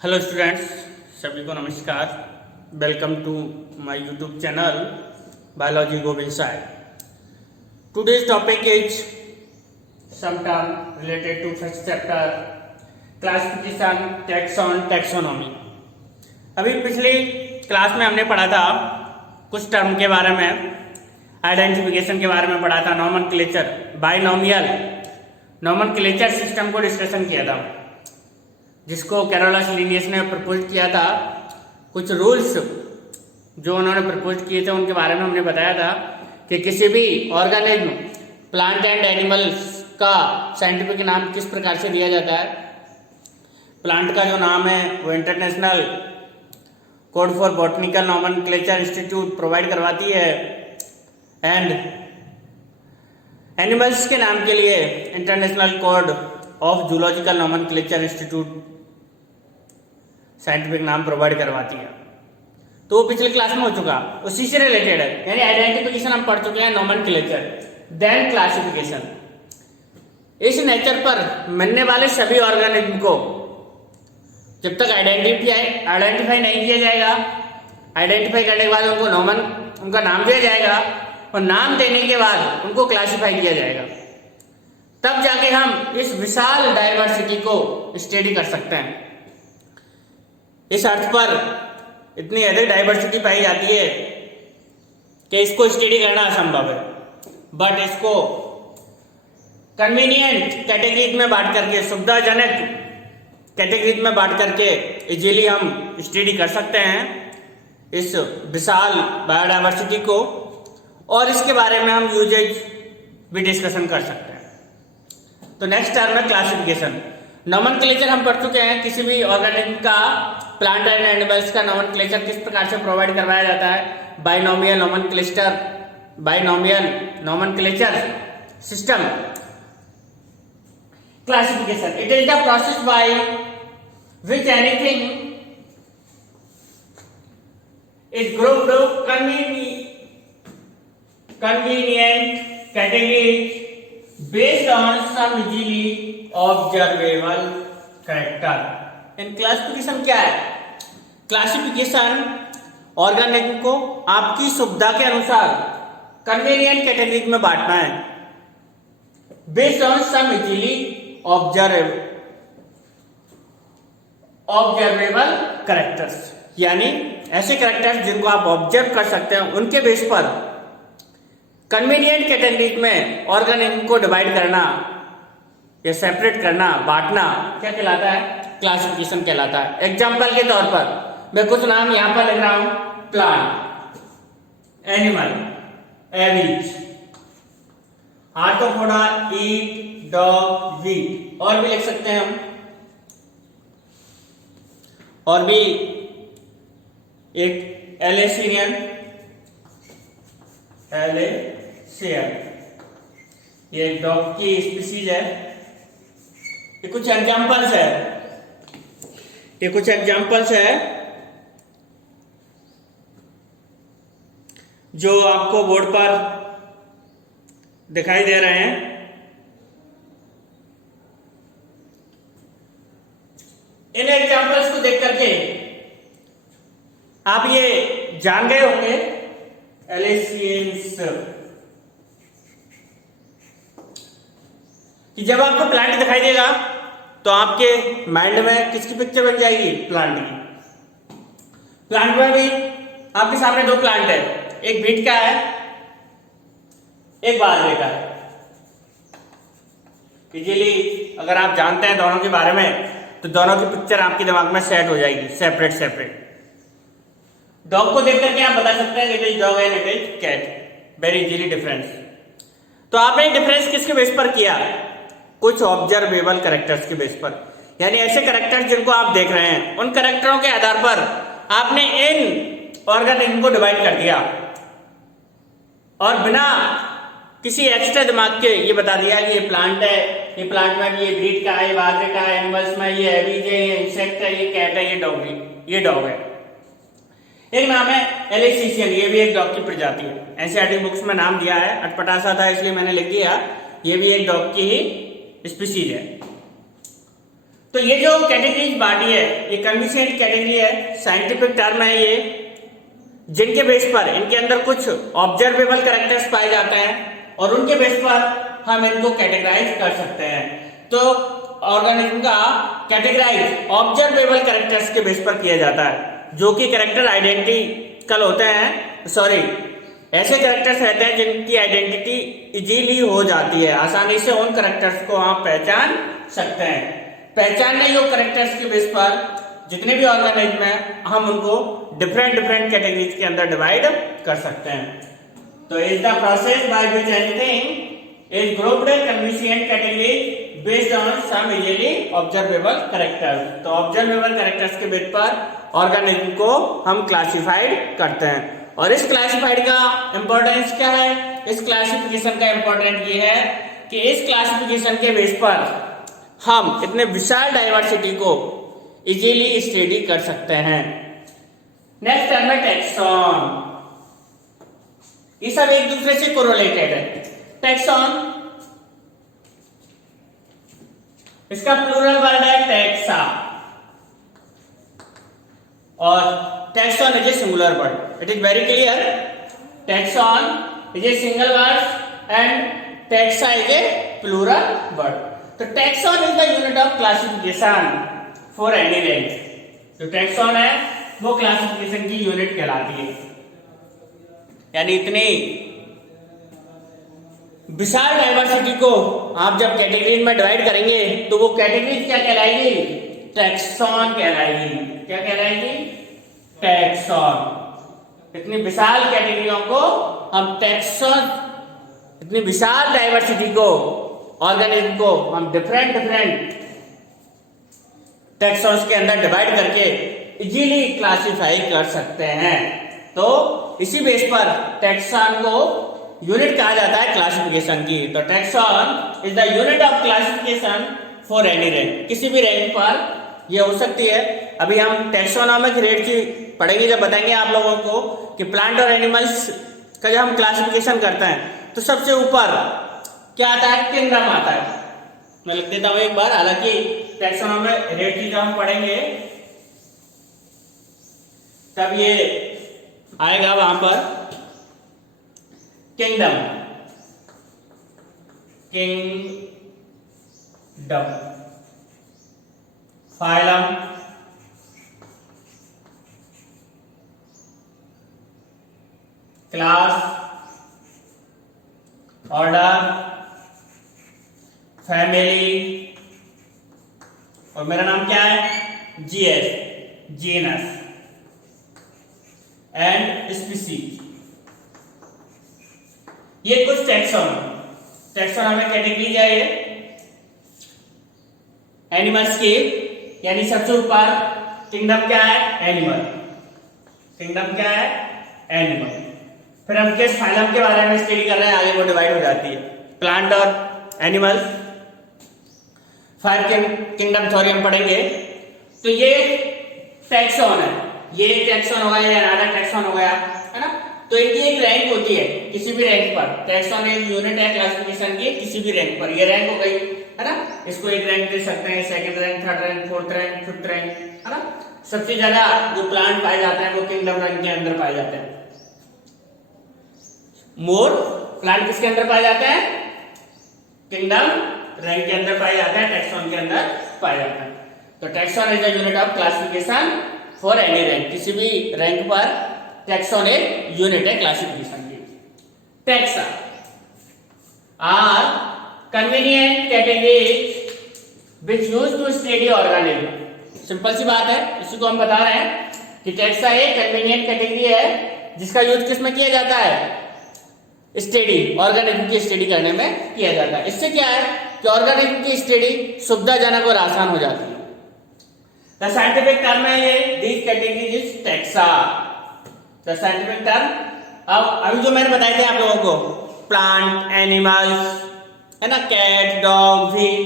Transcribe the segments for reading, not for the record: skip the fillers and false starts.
Hello students, सभी को नमस्कार। Welcome to my YouTube channel biology Govind Sai. Today's topic is some term related to first chapter classification taxon taxonomy. अभी पिछली class में हमने पढ़ा था कुछ टर्म के बारे में, आइडेंटिफिकेशन के बारे में पढ़ा था, नॉमेनक्लेचर, बाइनोमियल नॉमेनक्लेचर सिस्टम को डिस्कशन किया था, जिसको कैरोलस लिनियस ने प्रपोज किया था। कुछ रूल्स जो उन्होंने प्रपोज किए थे उनके बारे में हमने बताया था कि किसी भी ऑर्गेनिज्म, प्लांट एंड एनिमल्स का साइंटिफिक नाम किस प्रकार से दिया जाता है। प्लांट का जो नाम है वो international code for botanical nomenclature institute provide करवाती है, एंड एनिमल्स के नाम के लिए international code of zoological nomenclature institute scientific नाम प्रोवाइड करवाती है। तो वो पिछले क्लास में हो चुका, उसी से रिलेटेड है, यानी आइडेंटिफिकेशन हम पढ़ चुके हैं, नॉमेनक्लेचर, देन क्लासिफिकेशन। इस नेचर पर मिलने वाले सभी ऑर्गेनिज्म को जब तक आइडेंटिफाई नहीं किया जाएगा, आइडेंटिफाई करने के बाद उनका नाम दिया जाएगा, और नाम देने के बाद उनको क्लासिफाई किया जाएगा, तब जाके हम इस विशाल डाइवर्सिटी को स्टडी कर सकते हैं। इस अर्थ पर इतनी अधिक डाइवर्सिटी पाई जाती है कि इसको स्टडी करना असंभव है, बट इसको कन्वीनियंट कैटेगरीज में बांट करके, सुविधाजनक कैटेगरीज में बांट करके इजीली हम स्टडी कर सकते हैं इस विशाल बायोडाइवर्सिटी को, और इसके बारे में हम यूजेज भी डिस्कशन कर सकते हैं। तो नेक्स्ट टर्म है क्लासिफिकेशन। नॉमेनक्लेचर हम पढ़ चुके हैं, किसी भी ऑर्गेनिज्म का, प्लांट एंड एनिमल्स का नॉमेनक्लेचर किस प्रकार से प्रोवाइड करवाया जाता है। Binomial nomenclature system. Classification, it is the process by which anything is grouped convenient categories based on some easily observable character। In classification क्या है? क्लासिफिकेशन ऑर्गेनिज्म को आपकी सुविधा के अनुसार कन्वीनियंट कैटेगरी में बांटना है, based on some easily observable characters, यानी ऐसे कैरेक्टर्स जिनको आप ऑब्जर्व कर सकते हैं, उनके बेस पर कन्वीनियंट कैटेगरीज में ऑर्गेनिज्म को डिवाइड करना या सेपरेट करना, बांटना क्या कहलाता है? क्लासिफिकेशन कहलाता है। एग्जाम्पल के तौर पर मैं कुछ नाम यहां पर लिख रहा हूं, प्लांट, एनिमल, एविज, आर्थ्रोपोडा, ईट, डॉग, वीट, और भी लिख सकते हैं हम, और भी एक एलेसियन, ये एक डॉग की स्पीसीज है। ये कुछ एग्जांपल्स है जो आपको बोर्ड पर दिखाई दे रहे हैं। इन एग्जांपल्स को देख करके आप ये जान गए होंगे एलेसियंस कि जब आपको प्लांट दिखाई देगा तो आपके माइंड में किसकी पिक्चर बन जाएगी? प्लांट की। प्लांट में भी आपके सामने दो प्लांट है, एक बीट का है, एक बाजरे का है। इजीली अगर आप जानते हैं दोनों के बारे में तो दोनों की पिक्चर आपके दिमाग में सेट हो जाएगी, सेपरेट। डॉग को देख करके आप बता सकते हैं it is dog and it is cat, very easily difference. तो आपने डिफरेंस किसके बेस पर किया? कुछ ऑब्जर्वेबल कैरेक्टर्स के बेस पर, यानी ऐसे कैरेक्टर्स जिनको आप देख रहे हैं, उन कैरेक्टरों के आधार पर आपने इन ऑर्गेनिज्म को डिवाइड कर दिया, और बिना किसी एक्स्ट्रा दिमाग के ये बता दिया कि ये प्लांट है, ये प्लांट में भी ये ब्रीड का है, ये बाजरे का है, एनिमल्स में ये एविज है, ये इंसेक्ट है, ये कैट है, ये डॉग है। एक नाम है एलेसियन, ये भी एक डॉग की प्रजाति है। एनसीईआरटी बुक्स में नाम दिया है, अटपटा सा था इसलिए मैंने लिख दिया, ये भी एक डॉग की ही स्पीसीज है। तो ये जो कैटेगरीज बांटी है ये कन्विशिएंट कैटेगरी है, साइंटिफिक टर्म है ये, जिनके बेस पर इनके अंदर कुछ ऑब्जर्वेबल कैरेक्टर्स पाए जाते हैं और उनके बेस पर हम इनको कैटेगराइज कर सकते हैं। तो ऑर्गेनिज्म का कैटेगराइज ऑब्जर्वेबल कैरेक्टर्स के बेस पर किया जाता है, जो कि कैरेक्टर आइडेंटिकल होते हैं, सॉरी ऐसे कैरेक्टर्स रहते हैं जिनकी आइडेंटिटी इजीली हो जाती है, आसानी से उन कैरेक्टर्स को आप पहचान सकते हैं। पहचानने योग्य कैरेक्टर्स के बेस पर जितने भी ऑर्गेनिज्म हैं हम उनको डिफरेंट कैटेगरीज के अंदर डिवाइड कर सकते हैं। तो is the process by which anything is grouped convenient category based on some easily observable characters. तो ऑब्जर्वेबल कैरेक्टर्स के बेस पर ऑर्गेनिज्म को हम क्लासिफाइड करते हैं। और इस क्लासिफाइड का इंपॉर्टेंस क्या है? इस क्लासिफिकेशन का इंपॉर्टेंट ये है कि इस क्लासिफिकेशन के बेस पर हम इतने विशाल डाइवर्सिटी को इजीली स्टडी कर सकते हैं। नेक्स्ट टर्म है टैक्सॉन। ये सब एक दूसरे से कोरिलेटेड है। टैक्सॉन, इसका प्लूरल वर्ड है टैक्सा और taxon is a singular word. It is very clear. Taxon is a single word and taxa is a plural word. तो taxon is the unit of classification for any range. जो taxon है वो classification की unit कहलाती है। यानी इतनी विशाल diversity को आप जब कैटेगरीज में डिवाइड करेंगे तो वो कैटेगरीज क्या कहलाएगी? टैक्सॉन कहलाएगी। क्या कहलाएगी? टैक्सॉन। इतनी विशाल कैटेगरियों को हम टैक्सॉन, इतनी विशाल डाइवर्सिटी को, ऑर्गेनिज्म को हम डिफरेंट टैक्सॉन्स के अंदर डिवाइड करके इजीली क्लासिफाई कर सकते हैं। तो इसी बेस पर टैक्सॉन को यूनिट कहा जाता है क्लासिफिकेशन की। तो taxon is the unit of classification for any rank. किसी भी रैंक पर यह हो सकती है। अभी हम टैक्सोनॉमिक रेट की पढ़ेंगे जब बताएंगे आप लोगों को कि प्लांट और एनिमल्स का जब हम क्लासिफिकेशन करते हैं तो सबसे ऊपर क्या आता है? किंगडम आता है। मैं लिख देता हूं एक बार। हालांकि टैक्सोनॉमिक रेट की जब हम पढ़ेंगे तब ये आएगा वहां पर kingdom, phylum, class, order, family और मेरा नाम क्या है? GS, genus and species. ये कुछ टैक्सोनॉमिक कैटेगरीज है ये एनिमल्स की। यानी सबसे ऊपर किंगडम क्या है? एनिमल। किंगडम क्या है? एनिमल। फिर हम किस फाइलम के बारे में स्टडी कर रहे हैं, आगे वो डिवाइड हो जाती है प्लांट और एनिमल्स। 5 किंगडम थ्योरी हम पढ़ेंगे। तो ये टैक्सॉन है, ये टैक्सॉन हो गया, ये अनदर टैक्सॉन हो गया, है ना। तो इनकी एक रैंक होती है किसी भी रैंक पर। टैक्सॉन एक यूनिट है क्लासिफिकेशन की किसी भी रैंक पर। ये रैंक हो गई, है ना। इसको एक रैंक दे सकते हैं, second rank, third rank, fourth rank, fifth rank, है ना। सबसे ज्यादा जो प्लांट पाए जाते हैं वो किंगडम रैंक के अंदर पाए जाते हैं। मोर प्लांट किसके अंदर पाए जाते हैं? किंगडम रैंक के अंदर पाए जाते हैं, टैक्सॉन के अंदर पाए जाते हैं। तो taxon is the unit of classification for any rank. किसी भी रैंक पर टैक्सॉन एक यूनिट है क्लासिफिकेशन की। Taxa are convenient categories which used to study organism. Simple सी बात है, इसी को हम बता रहे हैं कि टैक्सा एक कन्वीनिएंट कैटेगरी है जिसका यूज किस में किया जाता है? स्टडी, ऑर्गेनिज्म की स्टडी करने में किया जाता है। इससे क्या है कि ऑर्गेनिज्म की स्टडी सुविधाजनक और आसान हो जाती है। द साइंटिफिक टर्म है ये, this category is taxa. The scientific term, अब अभी जो मैंने बताए थे आप लोगों को, प्लांट, एनिमल्स, है ना, कैट, डॉग, फिश,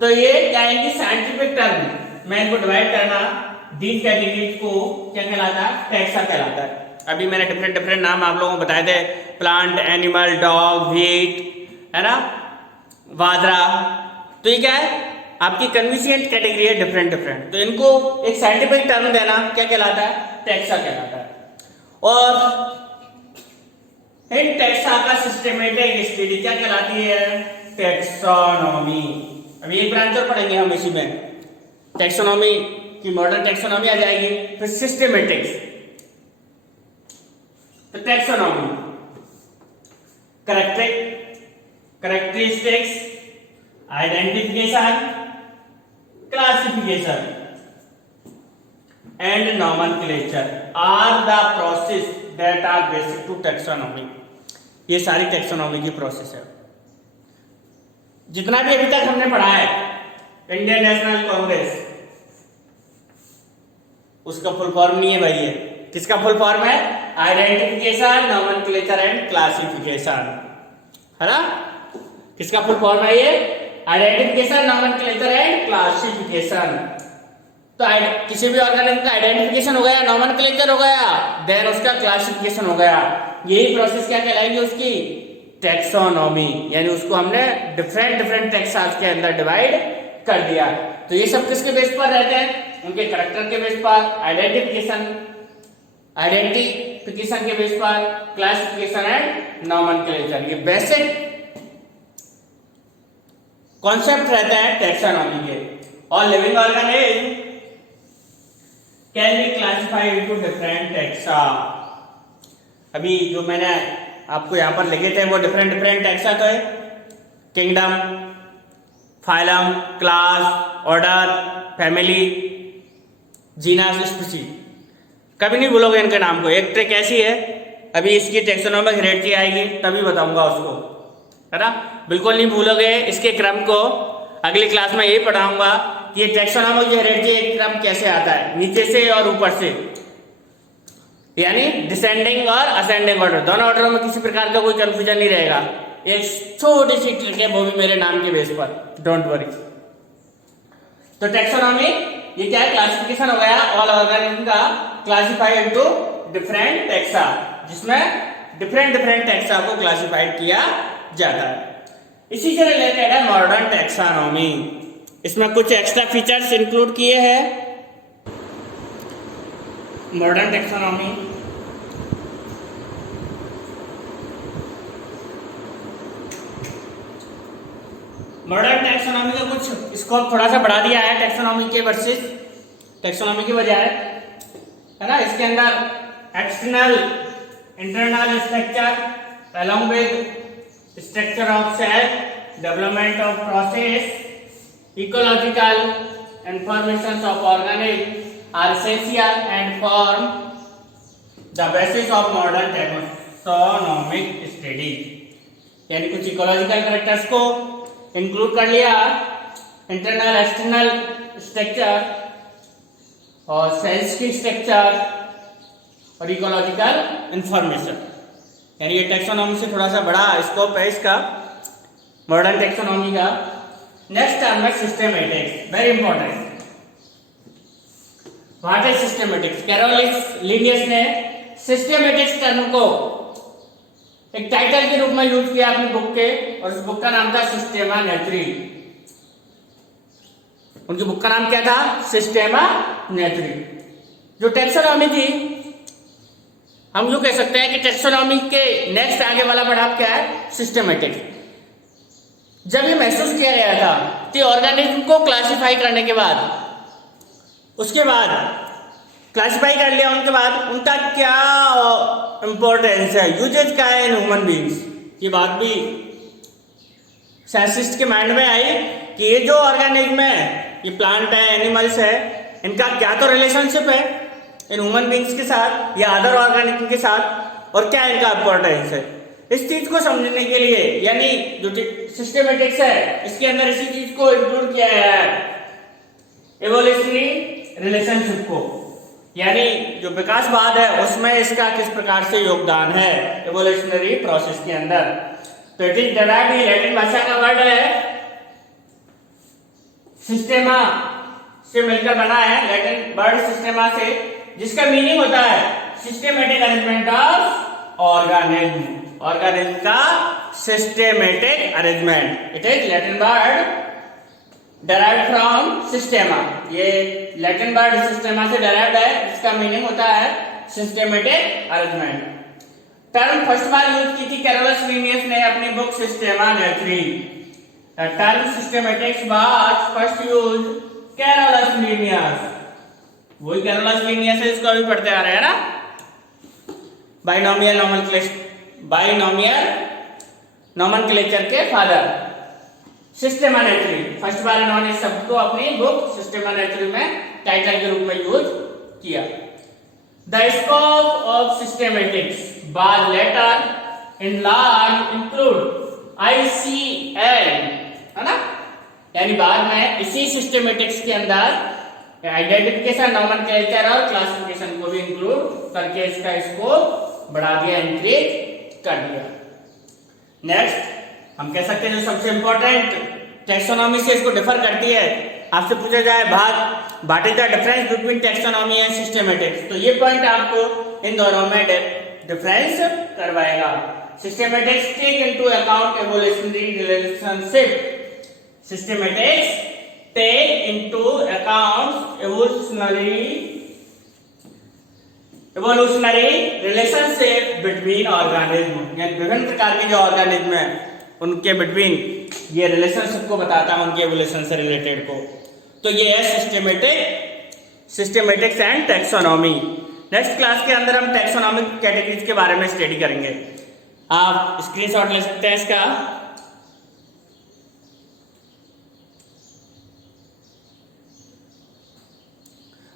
तो ये क्या है कि साइंटिफिक टर्म मैं इनको डिवाइड करना, दिस कैटेगरीज को क्या कहलाता है? टैक्सा कहलाता है। अभी मैंने डिफरेंट नाम आप लोगों को बताए थे, प्लांट, एनिमल, डॉग, वीट, है ना, वादरा। तो ये क्या है? आपकी कन्वीशियंट कैटेगरी है डिफरेंट डिफरेंट, तो इनको एक साइंटिफिक टर्म देना क्या कहलाता है, टैक्सा कहलाता है। और इन टैक्सा का सिस्टमेटिक स्टडी क्या कहलाती है, टैक्सोनॉमी। अभी एक ब्रांच और पढ़ेंगे हम इसी में, टैक्सोनॉमी की मॉडर्न टैक्सोनॉमी आ जाएगी, फिर सिस्टमेटिक्स। तो taxonomy characteristics, identification, classification and nomenclature are the process that are basic to taxonomy. ये सारी टैक्सोनॉमी की प्रोसेस है। जितना भी अभी तक हमने पढ़ा है, इंडियन नेशनल कांग्रेस, उसका फुल फॉर्म नहीं है भाई, ये किसका फुल फॉर्म है, आइडेंटिफिकेशन, नॉमेनक्लेचर एंड क्लासिफिकेशन, है ना। किसका फुल फॉर्म है ये, आइडेंटिफिकेशन, नॉमेनक्लेचर एंड क्लासिफिकेशन। तो किसी भी ऑर्गेनिज्म का आइडेंटिफिकेशन हो गया, नॉमेनक्लेचर हो गया, देन उसका क्लासिफिकेशन हो गया। यही प्रोसेस क्या कहलाएगी उसकी, टैक्सोनॉमी। यानी उसको हमने डिफरेंट डिफरेंट टैक्सास के अंदर डिवाइड कर दिया। तो ये सब किसके बेस पर रहते हैं, उनके कैरेक्टर के बेस पर, आइडेंटिफिकेशन के बेस पर, क्लासिफिकेशन एंड नॉमेनक्लेचर। ये बेसिक कॉन्सेप्ट रहते हैं टैक्सोनॉमी के। और living organism can be classified into different taxa. अभी जो मैंने आपको यहाँ पर लिखे थे वो डिफरेंट डिफरेंट टैक्सा तो है, kingdom, phylum, class, order, family, genus, species. कभी नहीं भूलोगे इनके नाम को। एक ट्रिक ऐसी है, अभी इसकी टैक्सोनॉमिक हेरेडिटी आएगी तभी बताऊंगा उसको, है ना। बिल्कुल नहीं भूलोगे इसके क्रम को। अगली क्लास में यही पढ़ाऊंगा कि ये टैक्सोनॉमिक हेरेडिटी क्रम कैसे आता है, नीचे से और ऊपर से, यानी डिसेंडिंग और असेंडिंग ऑर्डर, दोनों ऑर्डर में किसी प्रकार का कोई कंफ्यूजन नहीं रहेगा। एक छोटी सी ट्रिक है, वो भी मेरे नाम के बेस पर, डोंट वरी। तो टैक्सोनॉमी ये क्या है, क्लासिफिकेशन हो गया, ऑल ऑर्गेनिज्म का क्लासिफाइड इनटू डिफरेंट टैक्सा, जिसमें डिफरेंट डिफरेंट टैक्सा को क्लासिफाइड किया जाता है। इसी से रिलेटेड है मॉडर्न टैक्सोनॉमी। इसमें कुछ एक्स्ट्रा फीचर्स इंक्लूड किए हैं। मॉडर्न टैक्सोनॉमी का कुछ स्कोप थोड़ा सा बढ़ा दिया है टैक्सोनॉमी के वर्सेस टैक्सोनॉमी की बजाय, है ना। इसके अंदर external internal structure along with structure of cell, development of process, ecological information of organism are essential and form the basis of modern taxonomic study। यानी कुछ इकोलॉजिकल कैरेक्टर्स को इंक्लूड कर लिया, इंटरनल एक्सटर्नल स्ट्रक्चर और sales की structure और ecological information. यानी ये टैक्सोनॉमी से थोड़ा सा बड़ा स्कोप है इसका, मॉडर्न टैक्सोनॉमी का। नेक्स्ट टर्म है systematics, very important. What is systematics? Carolus Linnaeus ने सिस्टेमेटिक्स टर्म को एक टाइटल के रूप में यूज किया अपनी बुक के, और उस बुक का नाम था सिस्टेमा नेत्री। उनकी बुक का नाम क्या था? सिस्टेमा नेत्री। जो टैक्सोनॉमी थी, हम जो कह सकते हैं कि टैक्सोनॉमी के नेक्स्ट आगे वाला पड़ाव क्या है? सिस्टेमेटिक्स। जब ये महसूस किया गया था कि ऑर्गेनिज्म को क्लासिफाई करने के बाद, उसके बाद क्लासिफाई कर लिया, उनके बाद उनका क्या इंपॉर्टेंस है, यूजेज क्या है इन ह्यूमन बीइंग्स, ये बात भी साइंटिस्ट के माइंड में आई कि ये जो ऑर्गेनिज्म है, ये प्लांट है, एनिमल्स है, इनका क्या तो रिलेशनशिप है इन ह्यूमन बीइंग्स के साथ या अदर ऑर्गेनिज्म के साथ, और क्या इनका इंपॉर्टेंस है। इस चीज को समझने के लिए, यानी जो सिस्टेमेटिक्स है, इसके अंदर इसी चीज को इंक्लूड किया गया है, इवोल्यूशनरी रिलेशनशिप को, यानी जो विकासवाद है उसमें इसका किस प्रकार से योगदान है इवोल्यूशनरी प्रोसेस के अंदर। तो इट इज डेराइव्ड, लैटिन भाषा का वर्ड है, सिस्टेमा से मिलकर बना है, लैटिन वर्ड सिस्टेमा से, जिसका मीनिंग होता है systematic arrangement of organism, organism का systematic arrangement. It is Latin word derived from systema, ये लैटिन वर्ड सिस्टेमा से derived है, इसका मीनिंग होता है सिस्टेमेटिक अरेंजमेंट। टर्म फर्स्ट बार यूज की थी कैरोलस लीनियस ने अपनी book Systema Naturae. Term systematics was first use Carolus Linnaeus, वही कैरोलस लीनियस है, इसको अभी पढ़ते आ रहे हैं ना। बाइनोमियल नोमेनक्लेचर के फादर सिस्टेमा नेचुरी, फर्स्ट बार इन्होंने इस शब्द को अपनी बुक सिस्टेमा नेचुरी में टाइटल के रूप में यूज किया। The scope of systematics was later enlarge include ICL, है ना, यानी बाद में इसी सिस्टेमेटिक्स के अंदर आइडेंटिफिकेशन, नोमेनक्लेचर और क्लासिफिकेशन को भी इंक्लूड करके इसका स्कोप बढ़ा दिया, इंक्रीज कर दिया। नेक्स्ट हम कह सकते हैं जो सबसे इंपॉर्टेंट टैक्सोनॉमी से इसको डिफर करती है, आपसे पूछा जाए what is the difference between taxonomy and systematics, तो ये पॉइंट आपको इन दोनों में डिफरेंस करवाएगा। Systematics take into account evolutionary relationship, systematics take into account evolutionary relationship between organism, यानी विभिन्न प्रकार के जो ऑर्गेनिज्म है उनके बिटवीन ये रिलेशनशिप को बताता है, उनके एवोल्यूशन से रिलेटेड को। तो ये है systematics and taxonomy. Next class के अंदर हम टैक्सोनॉमिक कैटेगरीज के बारे में स्टडी करेंगे। आप स्क्रीनशॉट ले सकते हैं इसका।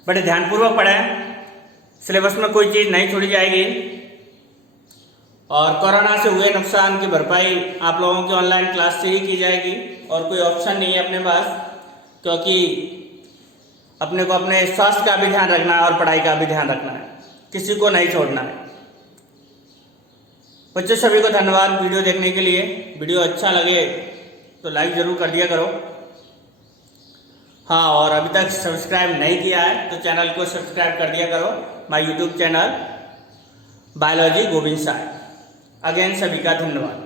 बड़े ध्यानपूर्वक पढ़ें, सिलेबस में कोई चीज नहीं छोड़ी जाएगी, और कोरोना से हुए नुकसान की भरपाई आप लोगों की ऑनलाइन क्लास से ही की जाएगी, और कोई ऑप्शन नहीं है अपने पास, क्योंकि अपने को अपने स्वास्थ्य का भी ध्यान रखना है और पढ़ाई का भी ध्यान रखना है, किसी को नहीं छोड़ना है। बच्चों सभी को धन्यवाद वीडियो देखने के लिए। वीडियो अच्छा लगे तो लाइक जरूर कर दिया करो। हाँ, और अभी तक सब्सक्राइब नहीं किया है तो चैनल को सब्सक्राइब कर दिया करो, my YouTube channel biology Govind Sai. Again सभी का धन्यवाद,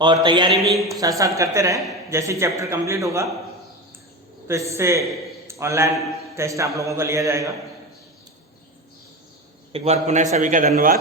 और तैयारी भी साथ साथ करते रहें। जैसे चैप्टर कंप्लीट होगा तो इससे ऑनलाइन टेस्ट आप लोगों का लिया जाएगा। एक बार पुनः सभी का धन्यवाद।